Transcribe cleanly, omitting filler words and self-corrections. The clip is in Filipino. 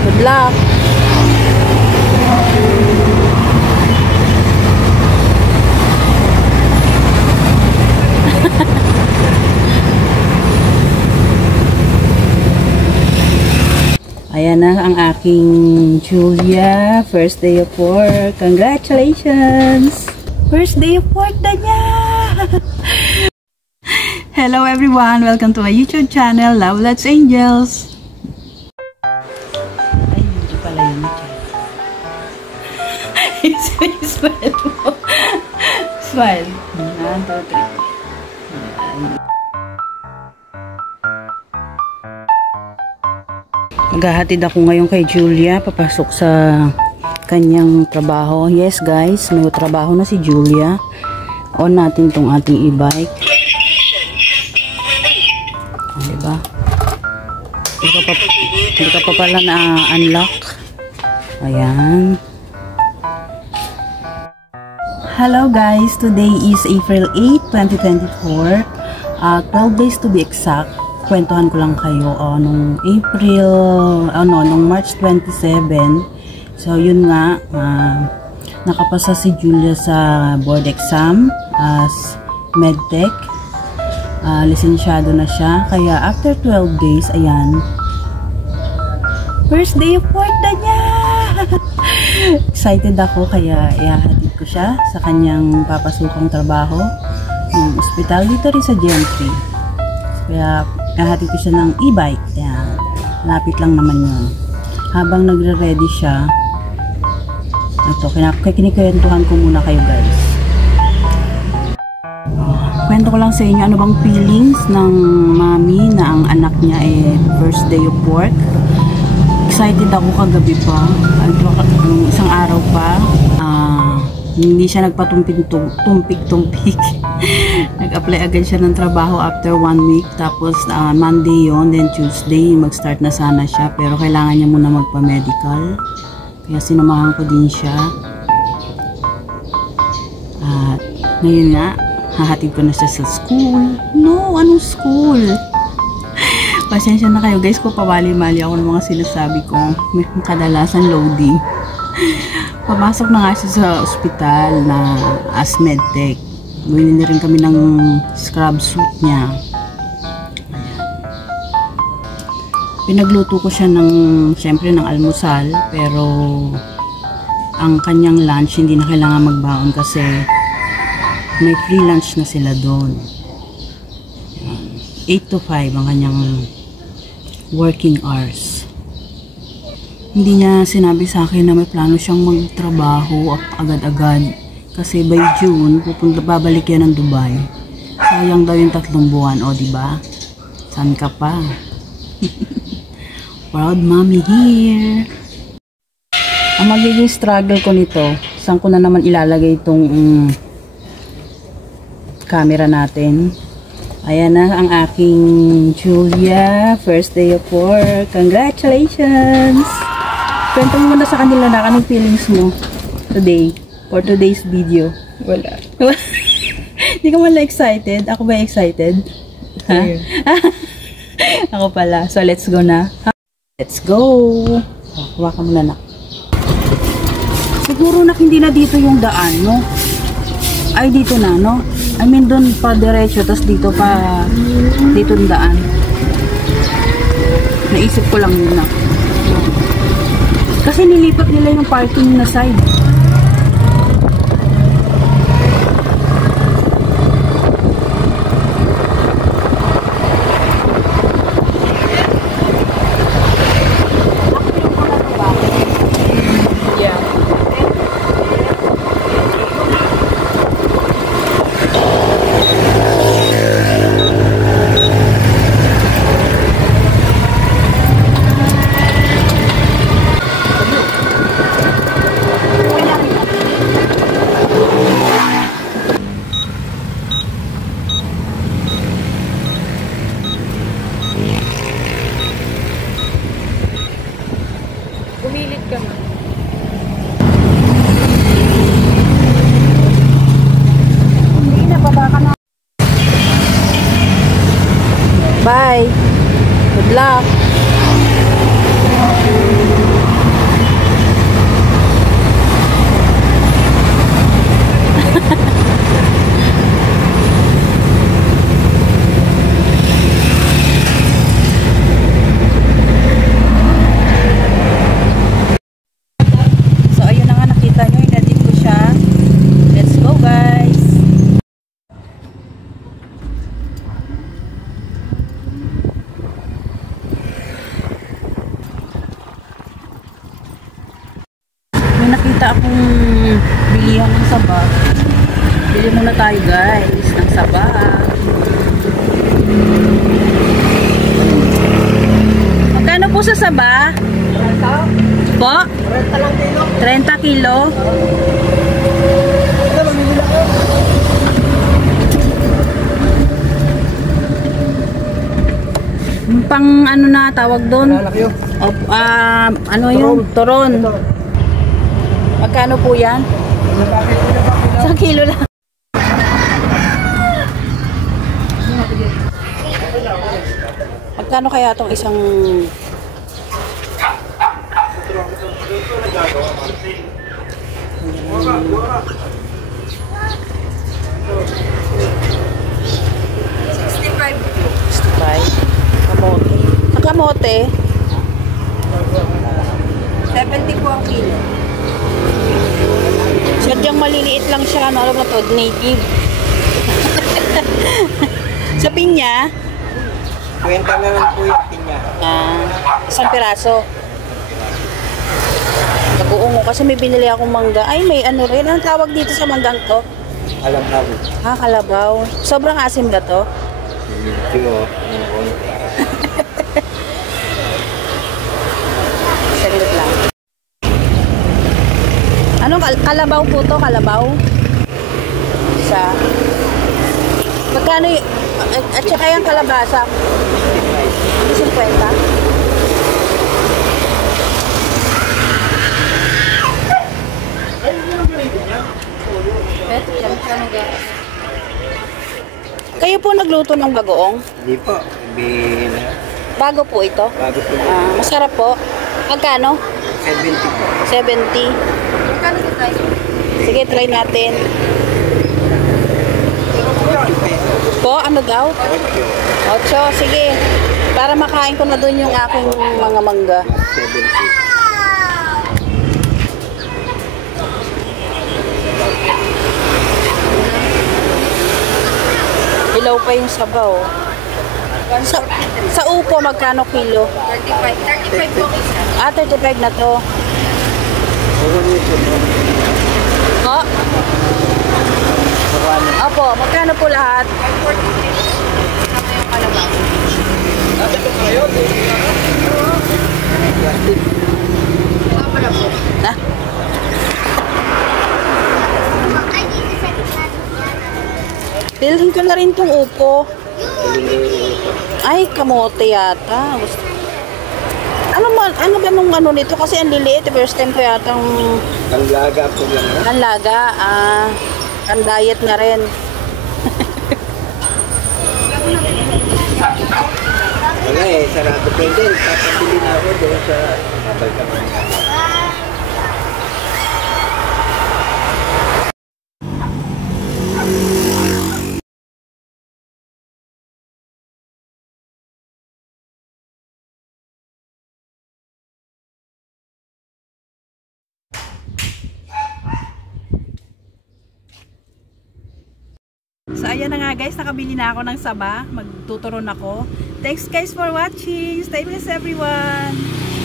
Good luck. Ayan na ang aking Julia. First day of work. Congratulations! First day of work na niya! Hello everyone! Welcome to my YouTube channel, Love Let's Angels! Ay, hindi pala yun. Smile mo. Smile. 1, 2, 3. Maghahatid ako ngayon kay Julia, papasok sa kanyang trabaho. Yes guys, may trabaho na si Julia. On natin tong ating e-bike. Diba? Hindi ka pa pala na-unlock. Ayan. Hello guys, today is April 8, 2024. 12 days to be exact. Kwentuhan ko lang kayo nung nung March 27. So yun nga, nakapasa si Julia sa board exam as medtech. Lisensyado na siya. Kaya after 12 days, ayan, first day of work na niya. Excited ako, kaya ihahatid ko siya sa kanyang papasukang trabaho ng ospital dito rin sa Gentry. Kaya ihahatid ko siya ng e-bike. Ayan, lapit lang naman yun. Habang nagre-ready siya, ito, kinikwentuhan ko muna kayo guys. Kwento ko lang sa inyo ano bang feelings ng mami na ang anak niya first day of work. Excited ako kagabi pa. Isang araw pa. Hindi siya nagpatumpik-tumpik. Nag-apply agad siya ng trabaho after 1 week. Tapos Monday yon, then Tuesday mag-start na sana siya. Pero kailangan niya muna magpa-medical. Kaya sinamahan ko din siya. At ngayon nga, hahatid ko na siya sa school. No, anong school? Pasensya na kayo guys kung pawali-mali ako ng mga sinasabi ko. May kadalasan loading. Papasok na nga siya sa ospital na as medtech. Bumili na rin kami ng scrub suit niya. Pinagluto ko siya syempre ng almusal, pero ang kanyang lunch hindi na kailangan magbaon kasi may free lunch na sila doon. 8 to 5 ang kanyang working hours. Hindi niya sinabi sa akin na may plano siyang magtrabaho agad-agad. Kasi by June, babalik yan ng Dubai. Sayang daw yung 3 buwan. O, diba? Saan ka pa? Proud mommy here. Ang magiging struggle ko nito, saan ko na naman ilalagay itong camera natin. Ayan na ang aking Julia. First day of work. Congratulations! Kwento mo muna sa kanila na anong feelings mo today for today's video. Wala. Hindi ka man excited? Ako ba excited? Ha? Ako pala. So let's go na. Let's go! Hawakan mo na. Siguro na hindi na dito yung daan, no? Ay, dito na, no? I mean, doon pa diretso, tapos dito pa, dito yung daan. Naisip ko lang yun na. Kasi nilipat nila yung parking na side. Pumilit ka man. Hindi na, baba ka na. Bye. Good luck. nakita akong bilihan ng saba. Bili muna tayo guys ng saba. Magkano po sa saba? 30 po? 30 lang kilo. 30 kilo? Pang ano na tawag doon? Ano yung turon. Magkano po yan? 1 kilo lang. Magkano kaya itong isang kamote. Sa kamote 70 po ang kilo. sadyang maliliit lang siya, ano ba to, native. Sa pinya 20 na lang po yung pinya. isang piraso. Nag-uungo kasi may binili akong mangga. Ay, may ano rin. Anong tawag dito sa manggang to? Alam na po. Kalabaw. Sobrang asim ba to? Medyo. Saglit lang. Anong kalabaw po to? Kalabaw? Isa. Magkano at saka yung kalabasa? 50? Kayo po nagluto ng bagoong? Hindi po. Bago po ito? Bago po. Masarap po. Magkano? 70 po. 70. Magkano po tayo? Sige, try natin. 40 pesos. Po, ano daw? 8. Sige. Para makain ko na doon yung aking mga mangga. 70. Ilaw pa yung sabaw. Sa upo, magkano kilo? 35 po isa. 35 na to. Po? Opo, magkano po lahat? 543. Kasama yung kalabaw. Wala pala po. Na? Bilhin ko na rin tong upo. Ay, kamote yata. Ano ba nung ano nito? Kasi ang liliit. First time ko yata Ang laga po lang. ang laga. Ang diet na rin. Wala sarado pa din. Papabili na ako doon sa Balkamang. So ayan na nga guys, nakabili na ako ng saba. Magtuturon ako. Thanks guys for watching. Stay blessed everyone.